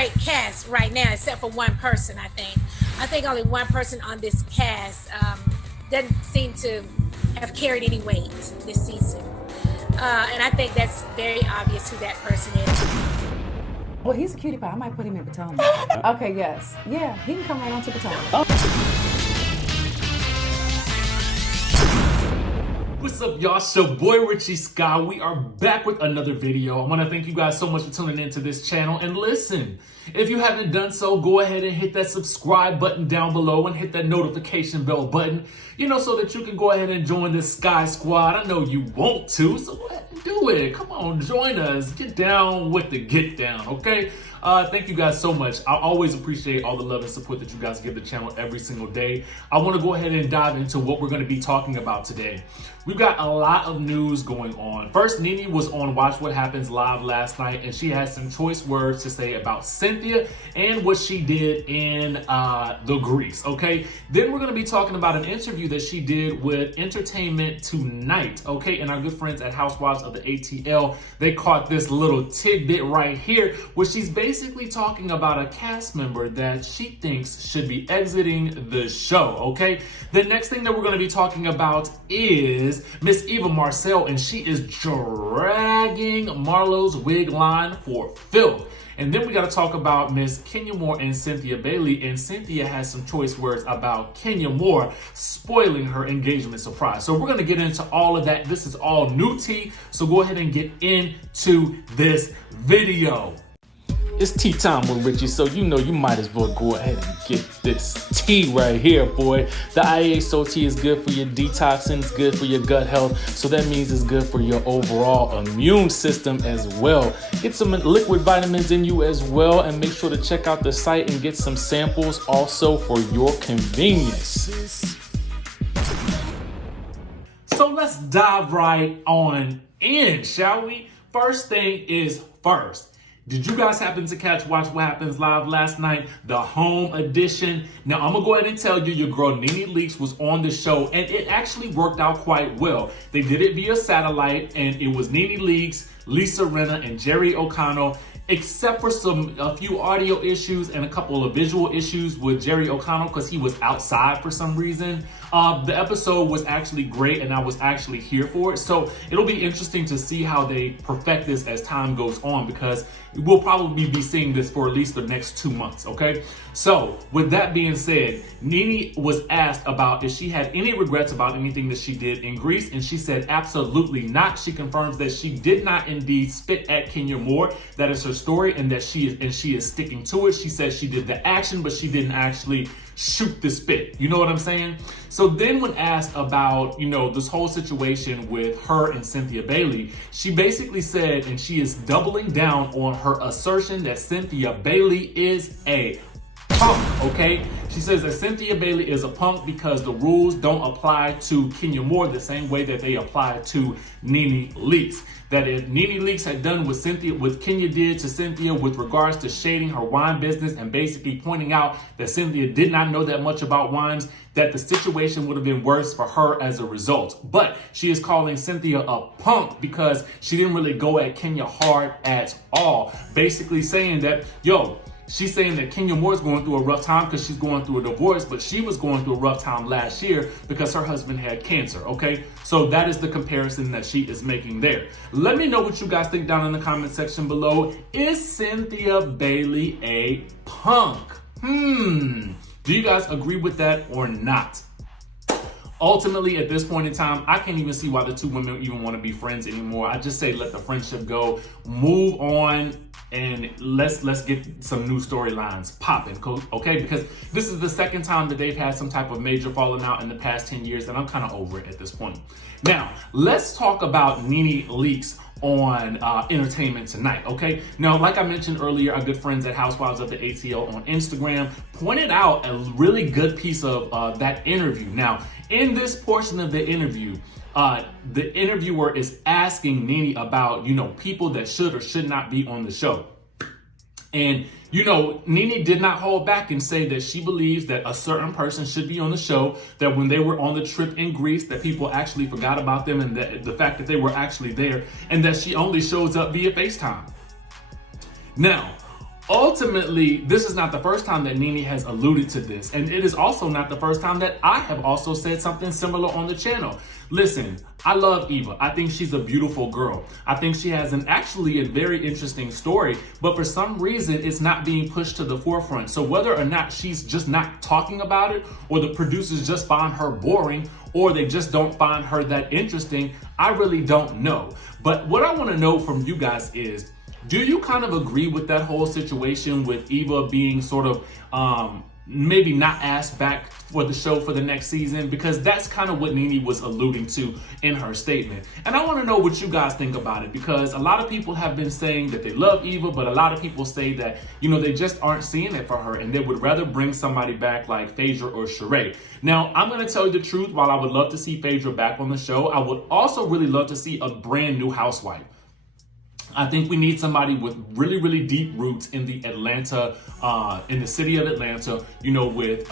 great cast right now, except for one person, I think. I think only one person on this cast doesn't seem to have carried any weight this season. And I think that's very obvious who that person is. Well, he's a cutie pie. I might put him in Potomac. Okay, yes. Yeah, he can come right on to Potomac. What's up, y'all? It's your boy Richie Scott. We are back with another video. I want to thank you guys so much for tuning into this channel. And listen, if you haven't done so, go ahead and hit that subscribe button down below and hit that notification bell button, so that you can go ahead and join the Sky Squad. I know you want to, so go ahead and do it. Come on, join us. Get down with the get down, okay? Thank you guys so much. I always appreciate all the love and support that you guys give the channel every single day. I want to go ahead and dive into what we're going to be talking about today. We've got a lot of news going on. First, Nene was on Watch What Happens Live last night, and she had some choice words to say about Cynthia and what she did in the Grease, okay? Then we're going to be talking about an interview that she did with Entertainment Tonight, okay? And our good friends at Housewives of the ATL, they caught this little tidbit right here, where she's basically talking about a cast member that she thinks should be exiting the show, okay? The next thing that we're going to be talking about is Miss EVA Marcille, and she is dragging Marlo's wig line for filth. And then we got to talk about Miss Kenya Moore and Cynthia Bailey, and Cynthia has some choice words about Kenya Moore spoiling her engagement surprise. So we're going to get into all of that. This is all new tea, so go ahead and get into this video. It's tea time with Richie, so you might as well go ahead and get this tea right here, boy. The IASO tea is good for your detoxing, it's good for your gut health, so that means it's good for your overall immune system as well. Get some liquid vitamins in you as well, and make sure to check out the site and get some samples also for your convenience. So let's dive right on in, shall we? First thing is first. Did you guys happen to catch Watch What Happens Live last night, the home edition? Now, I'm going to go ahead and tell you, your girl Nene Leakes was on the show, and it actually worked out quite well. They did it via satellite, and it was Nene Leakes, Lisa Rinna, and Jerry O'Connell, except for a few audio issues and a couple of visual issues with Jerry O'Connell because he was outside for some reason. The episode was actually great, and I was actually here for it. So it'll be interesting to see how they perfect this as time goes on, because we'll probably be seeing this for at least the next 2 months, okay? So with that being said, Nene was asked about if she had any regrets about anything that she did in Grease, and she said absolutely not. She confirms that she did not indeed spit at Kenya Moore. That is her story, and that she is sticking to it. She says she did the action, but she didn't actually shoot the spit. You know what I'm saying? So then when asked about, this whole situation with her and Cynthia Bailey, she basically said, and she is doubling down on her assertion that Cynthia Bailey is a punk, okay? She says that Cynthia Bailey is a punk because the rules don't apply to Kenya Moore the same way that they apply to Nene Leakes. That if Nene Leakes had done what Kenya did to Cynthia with regards to shading her wine business and basically pointing out that Cynthia did not know that much about wines, that the situation would have been worse for her as a result. But she is calling Cynthia a punk because she didn't really go at Kenya hard at all. Basically saying that, she's saying that Kenya Moore's going through a rough time because she's going through a divorce, but she was going through a rough time last year because her husband had cancer, okay? So that is the comparison that she is making there. Let me know what you guys think down in the comment section below. Is Cynthia Bailey a punk? Do you guys agree with that or not? Ultimately, at this point in time, I can't even see why the two women even want to be friends anymore. I just say let the friendship go, move on, and let's get some new storylines popping, okay? Because this is the second time that they've had some type of major falling out in the past 10 years, and I'm kind of over it at this point. Now, let's talk about Nene Leakes on Entertainment Tonight, okay? Now, like I mentioned earlier, our good friends at Housewives of the ATL on Instagram pointed out a really good piece of that interview. Now, in this portion of the interview, the interviewer is asking Nene about, people that should or should not be on the show. And, Nene did not hold back and say that she believes that a certain person should be on the show, that when they were on the trip in Greece, that people actually forgot about them and the fact that they were actually there, and that she only shows up via FaceTime. Now, ultimately, this is not the first time that Nene has alluded to this, and it is also not the first time that I have also said something similar on the channel. Listen, I love Eva. I think she's a beautiful girl. I think she has actually a very interesting story, but for some reason, it's not being pushed to the forefront. So whether or not she's just not talking about it, or the producers just find her boring, or they just don't find her that interesting, I really don't know. But what I want to know from you guys is, do you kind of agree with that whole situation with Eva being sort of maybe not asked back for the show for the next season? Because that's kind of what Nene was alluding to in her statement. And I want to know what you guys think about it, because a lot of people have been saying that they love Eva, but a lot of people say that, you know, they just aren't seeing it for her and they would rather bring somebody back like Phaedra or Sheree. Now, I'm going to tell you the truth. While I would love to see Phaedra back on the show, I would also really love to see a brand new housewife. I think we need somebody with really, really deep roots in the in the city of Atlanta, you know, with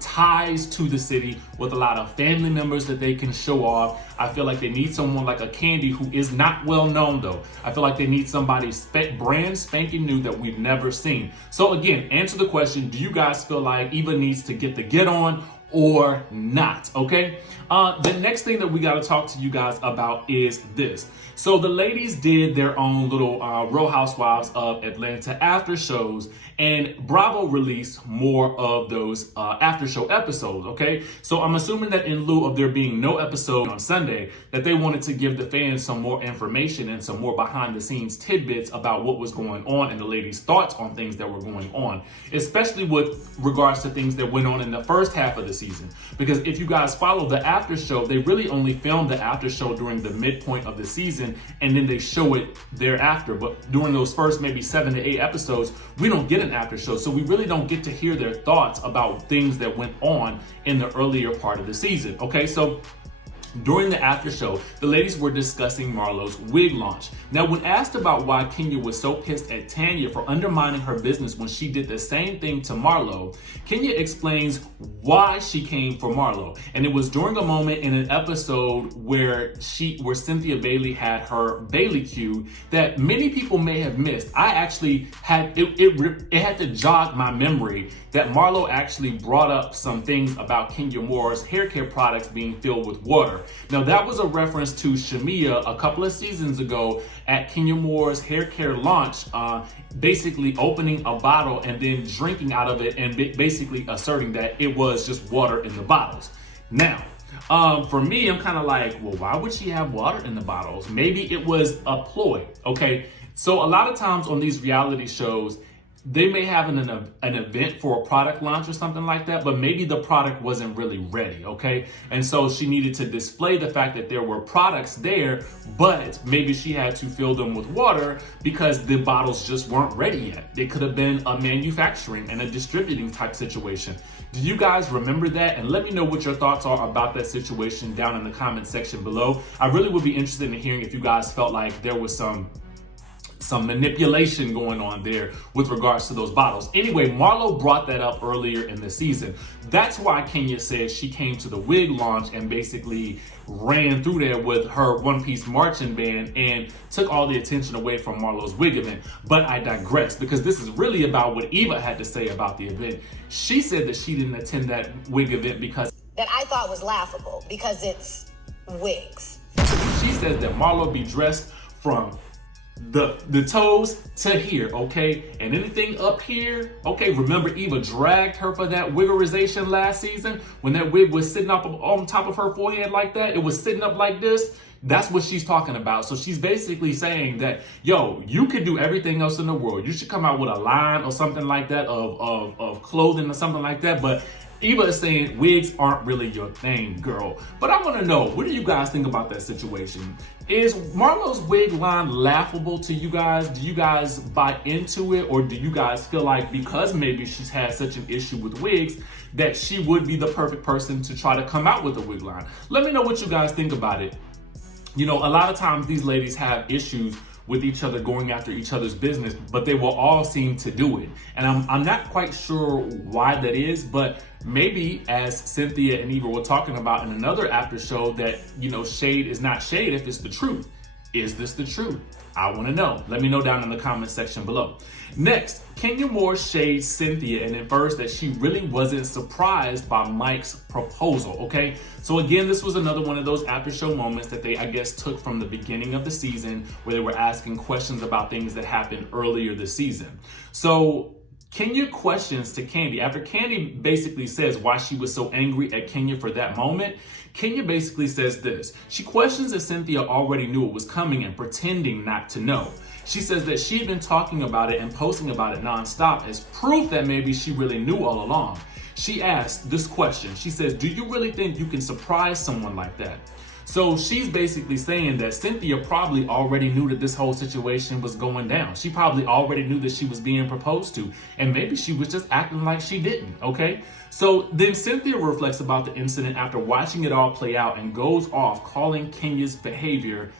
ties to the city, with a lot of family members that they can show off. I feel like they need someone like a Kandi, who is not well known though. I feel like they need somebody brand spanking new that we've never seen. So again, answer the question, do you guys feel like Eva needs to get on or not? Okay. The next thing that we got to talk to you guys about is this. So the ladies did their own little Real Housewives of Atlanta after shows, and Bravo released more of those after show episodes, okay? So I'm assuming that in lieu of there being no episode on Sunday, that they wanted to give the fans some more information and some more behind the scenes tidbits about what was going on and the ladies' thoughts on things that were going on, especially with regards to things that went on in the first half of the season. Because if you guys follow the after show, they really only filmed the after show during the midpoint of the season, and then they show it thereafter. But during those first maybe 7 to 8 episodes, we don't get an after show. So we really don't get to hear their thoughts about things that went on in the earlier part of the season. Okay, so during the after show, the ladies were discussing Marlo's wig launch. Now, when asked about why Kenya was so pissed at Tanya for undermining her business when she did the same thing to Marlo, Kenya explains why she came for Marlo. And it was during a moment in an episode where Cynthia Bailey had her Bailey cue that many people may have missed. I actually had it had to jog my memory that Marlo actually brought up some things about Kenya Moore's hair care products being filled with water. Now, that was a reference to Shamia a couple of seasons ago at Kenya Moore's hair care launch, basically opening a bottle and then drinking out of it and basically asserting that it was just water in the bottles. Now, for me, I'm kind of like, well, why would she have water in the bottles? Maybe it was a ploy, okay? So a lot of times on these reality shows, they may have an event for a product launch or something like that, but maybe the product wasn't really ready, okay? And so she needed to display the fact that there were products there, but maybe she had to fill them with water because the bottles just weren't ready yet. It could have been a manufacturing and a distributing type situation. Do you guys remember that? And let me know what your thoughts are about that situation down in the comment section below. I really would be interested in hearing if you guys felt like there was some manipulation going on there with regards to those bottles. Anyway, Marlo brought that up earlier in the season. That's why Kenya said she came to the wig launch and basically ran through there with her one-piece marching band and took all the attention away from Marlo's wig event. But I digress, because this is really about what Eva had to say about the event. She said that she didn't attend that wig event because that I thought was laughable because it's wigs. She says that Marlo be dressed from the toes to here, okay? And anything up here, okay? Remember Eva dragged her for that wiggerization last season when that wig was sitting up on top of her forehead like that? It was sitting up like this. That's what she's talking about. So she's basically saying that, yo, you could do everything else in the world. You should come out with a line or something like that of clothing or something like that. But Eva is saying wigs aren't really your thing, girl. But I want to know, what do you guys think about that situation? Is Marlo's wig line laughable to you guys? Do you guys buy into it? Or do you guys feel like because maybe she's had such an issue with wigs that she would be the perfect person to try to come out with a wig line? Let me know what you guys think about it. You know, a lot of times these ladies have issues with each other, going after each other's business, but they will all seem to do it. And I'm not quite sure why that is, but maybe as Cynthia and Eva were talking about in another after show that, you know, shade is not shade if it's the truth. Is this the truth? I want to know. Let me know down in the comment section below. Next, Kenya Moore shades Cynthia and infers that she really wasn't surprised by Mike's proposal, okay? So again, this was another one of those after show moments that they, I guess, took from the beginning of the season where they were asking questions about things that happened earlier this season. So Kenya questions to Kandi. After Kandi basically says why she was so angry at Kenya for that moment, Kenya basically says this. She questions if Cynthia already knew it was coming and pretending not to know. She says that she'd been talking about it and posting about it nonstop as proof that maybe she really knew all along. She asked this question. She says, do you really think you can surprise someone like that? So she's basically saying that Cynthia probably already knew that this whole situation was going down. She probably already knew that she was being proposed to, and maybe she was just acting like she didn't, okay? So then Cynthia reflects about the incident after watching it all play out and goes off calling Kenya's behavior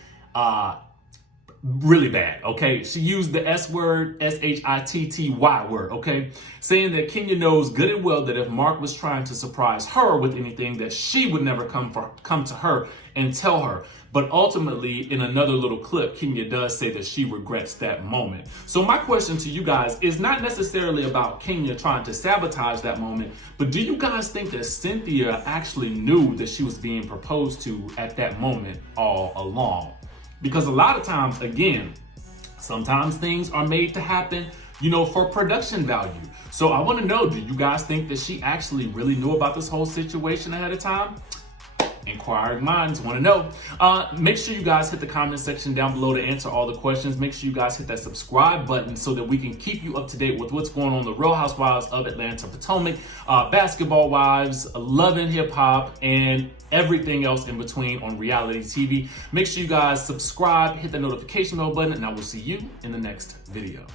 really bad, okay? She used the S word, S-H-I-T-T-Y word, okay? Saying that Kenya knows good and well that if Mark was trying to surprise her with anything, that she would never come to her and tell her. But ultimately, in another little clip, Kenya does say that she regrets that moment. So my question to you guys is not necessarily about Kenya trying to sabotage that moment, but do you guys think that Cynthia actually knew that she was being proposed to at that moment all along? Because a lot of times, again, sometimes things are made to happen, you know, for production value. So I want to know, do you guys think that she actually really knew about this whole situation ahead of time? Inquiring minds want to know. Make sure you guys hit the comment section down below to answer all the questions. Make sure you guys hit that subscribe button so that we can keep you up to date with what's going on in the Real Housewives of Atlanta Potomac, Basketball Wives, Love and Hip Hop, and everything else in between on reality TV. Make sure you guys subscribe, hit that notification bell button, and I will see you in the next video.